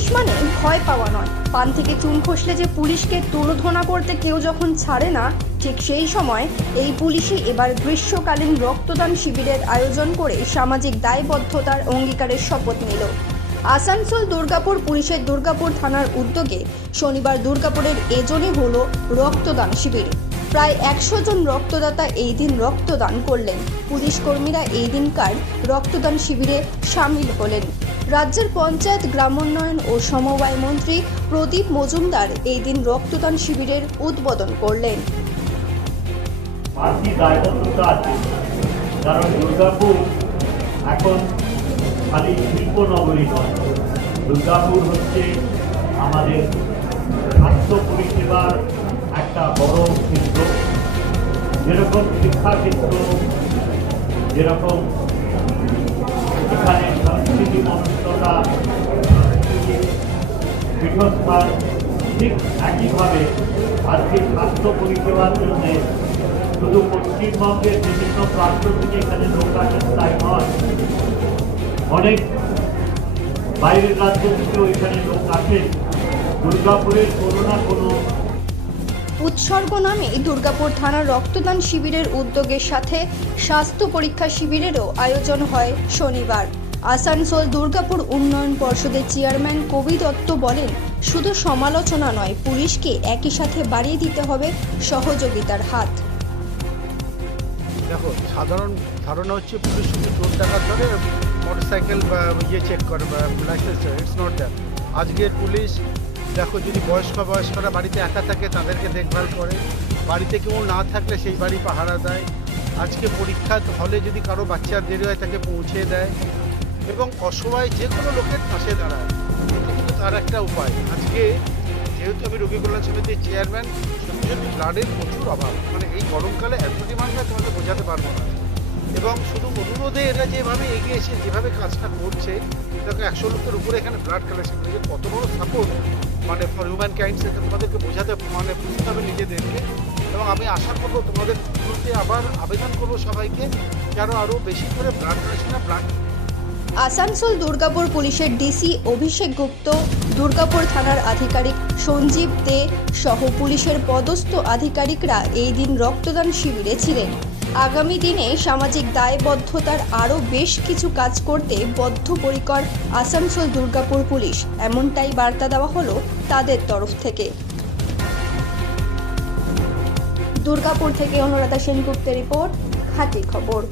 Police মানে ভয় পাওয়া নয়, পান থেকে চুন খসলে যে পুলিশকে তুলোধনা করতে কেউ যখন ছাড়ে না, ঠিক সেই সময় এই পুলিশই এবার গ্রীষ্মকালীন রক্তদান শিবিরের আয়োজন করে সামাজিক দায়বদ্ধতার অঙ্গীকারের শপথ নিল। আসানসোল দুর্গাপুর পুলিশের দুর্গাপুর থানার উদ্যোগে শনিবার দুর্গাপুরের এজনই হলো রক্তদান শিবির। প্রায় 100 জন রক্তদাতা এই দিন রক্তদান করলেন। পুলিশ কর্মীরা এই দিনকার রক্তদান শিবিরে সামিল হলেন। রাজ্যের পঞ্চায়েত, গ্রামোন্নয়ন ও সমবায় মন্ত্রী প্রদীপ মজুমদার এই দিন রক্তদান শিবিরের উদ্বোধন করলেন। কারণ দুর্গাপুর এখন খালি শিল্প নগরী নয়, দুর্গাপুর হচ্ছে আমাদের স্বাস্থ্য পরিষেবার একটা বড় ক্ষেত্র। যেরকম শিক্ষাক্ষেত্র, যেরকম এখানে সংস্কৃতি মনস্ততা পীঠস্থান, ঠিক একইভাবে আজকে স্বাস্থ্য পরিষেবার জন্য শুধু পশ্চিমবঙ্গের বিভিন্ন প্রান্ত থেকে এখানে লোক আসেন তাই নয়, অনেক বাইরের রাজ্য থেকেও এখানে লোক আসেন। দুর্গাপুরের কোনো না কোনো উৎসর্গ নামে দুর্গাপুর থানার রক্তদান শিবিরের উদ্যোগের সাথে স্বাস্থ্য পরীক্ষা শিবিরেরও আয়োজন হয় শনিবার। আসানসোল দুর্গাপুর উন্নয়ন পর্ষদের চেয়ারম্যান কবি দত্ত বলেন, শুধু সমালোচনা নয়, পুলিশকে একই সাথে বাড়িয়ে দিতে হবে সহযোগিতার হাত। দেখো, সাধারণ ধারণা হচ্ছে পুলিশ শুধু চোর ডাকাত ধরে মোটরসাইকেল বা চেক করে বা লাইসেন্স, ইটস নট দ্যাট। আজকের পুলিশ দেখো, যদি বয়স্করা বাড়িতে একা থাকে তাদেরকে দেখভাল করে, বাড়িতে কেউ না থাকলে সেই বাড়ি পাহারা দেয়। আজকে পরীক্ষার হলে যদি কারো বাচ্চার দেরি হয় তাকে পৌঁছে দেয় এবং অসহায় যে কোনো লোকের পাশে দাঁড়ায়। এটা কিন্তু তার একটা উপায়। আজকে যেহেতু আমি রোগী কল্যাণ সমিতির চেয়ারম্যান, সত্যি ব্লাডের প্রচুর অভাব, মানে এই গরমকালে এত ডিমান্ড হয় তোমাকে বোঝাতে পারবো না। এবং শুধু অনুরোধে এরা যেভাবে এগিয়ে এসে যেভাবে কাজটা করছে, দেখো 100 লোকের উপরে এখানে ব্লাড কালেকশন করেছে, কত বড় সাপোর্ট মানে ফর হিউম্যান কাইন্ড, সেটা তোমাদেরকে বোঝাতে বুঝতে হবে নিজেদেরকে। এবং আমি আশা করবো তোমাদের প্রতি আবার আবেদন করবো সবাইকে যেন আরও বেশি করে blood collection blood. Asansol Durgapur পুলিশের ডিসি অভিষেক গুপ্ত, দুর্গাপুর থানার আধিকারিক সঞ্জীব দে সহ পুলিশের পদস্থ আধিকারিকরা এই দিন রক্তদান শিবিরে ছিলেন। আগামী দিনে সামাজিক দায়বদ্ধতার আরও বেশ কিছু কাজ করতে বদ্ধপরিকর আসানসোল দুর্গাপুর পুলিশ, এমনটাই বার্তা দেওয়া হলো তাদের তরফ থেকে। দুর্গাপুর থেকে অনুরাধা সেনগুপ্তের রিপোর্ট, খাঁটি খবর।